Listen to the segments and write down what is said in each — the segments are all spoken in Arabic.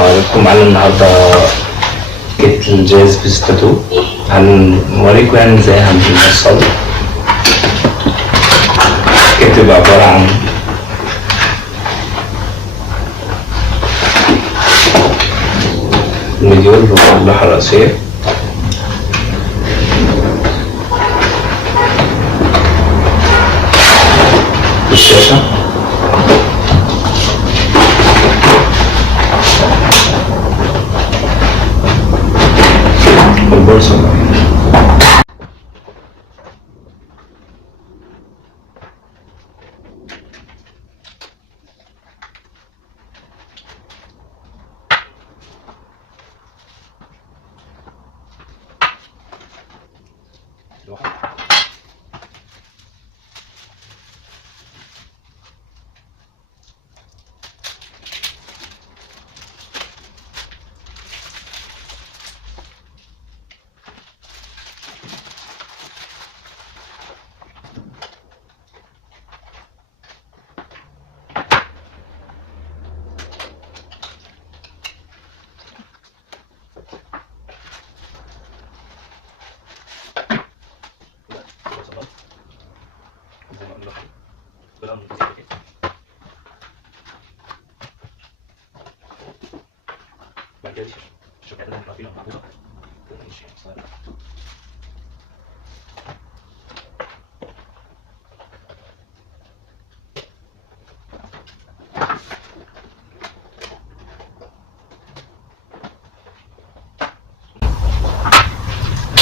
السلام عليكم. معانا النهارده جبت الجهاز فيستاتو، هنوريكم يعني ازاي هنوصل. بتبقى عبارة عن مديول باللوحة الرئيسية، الشاشة، والبورصة.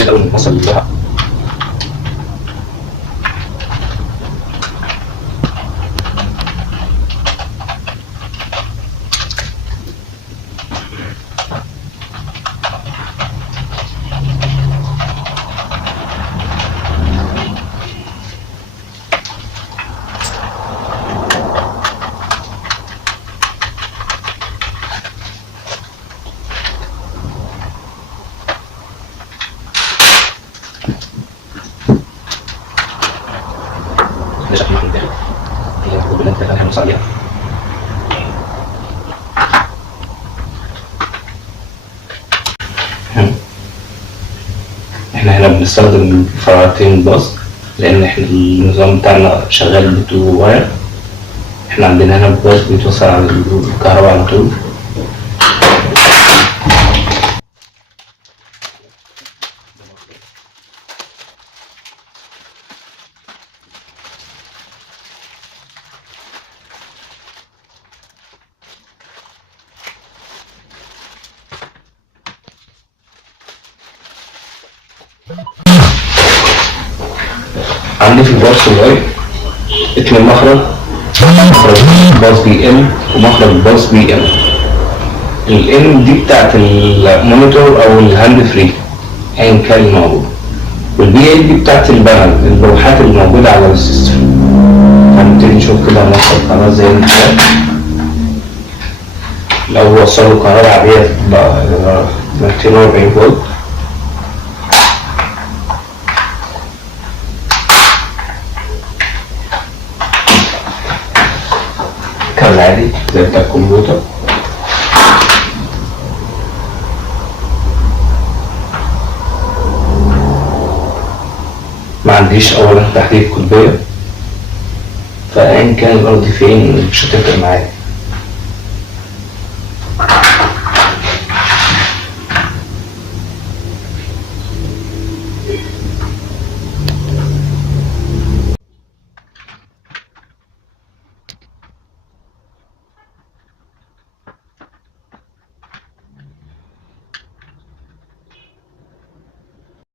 أول ما نوصل للوحة ده شكل محل الداخل، هي الكتب اللي انت هنوصل عليها. احنا هنا بنستخدم فرعتين باص لان احنا النظام بتاعنا شغال بلوتوث واير. احنا عندنا هنا باص بيتوصل على الكهرباء على طول. عندي في الباص الواي 2 مخرج باص بي ام ومخرج باص بي ام. الام دي بتاعت المونيتور او الهاند فري ايا كان الموجود، والبي ام دي بتاعت البانل اللوحات اللي موجوده على السيستم. هنبتدي نشوف كده هنوصل القناه زي ما كده. لو وصلوا كهرباء عاديه 240 فولت، كابل عادي زي بتاع الكمبيوتر. ما عنديش اولا تحديد قطبية، فايا كان الارض فين مش هتفرق معايا.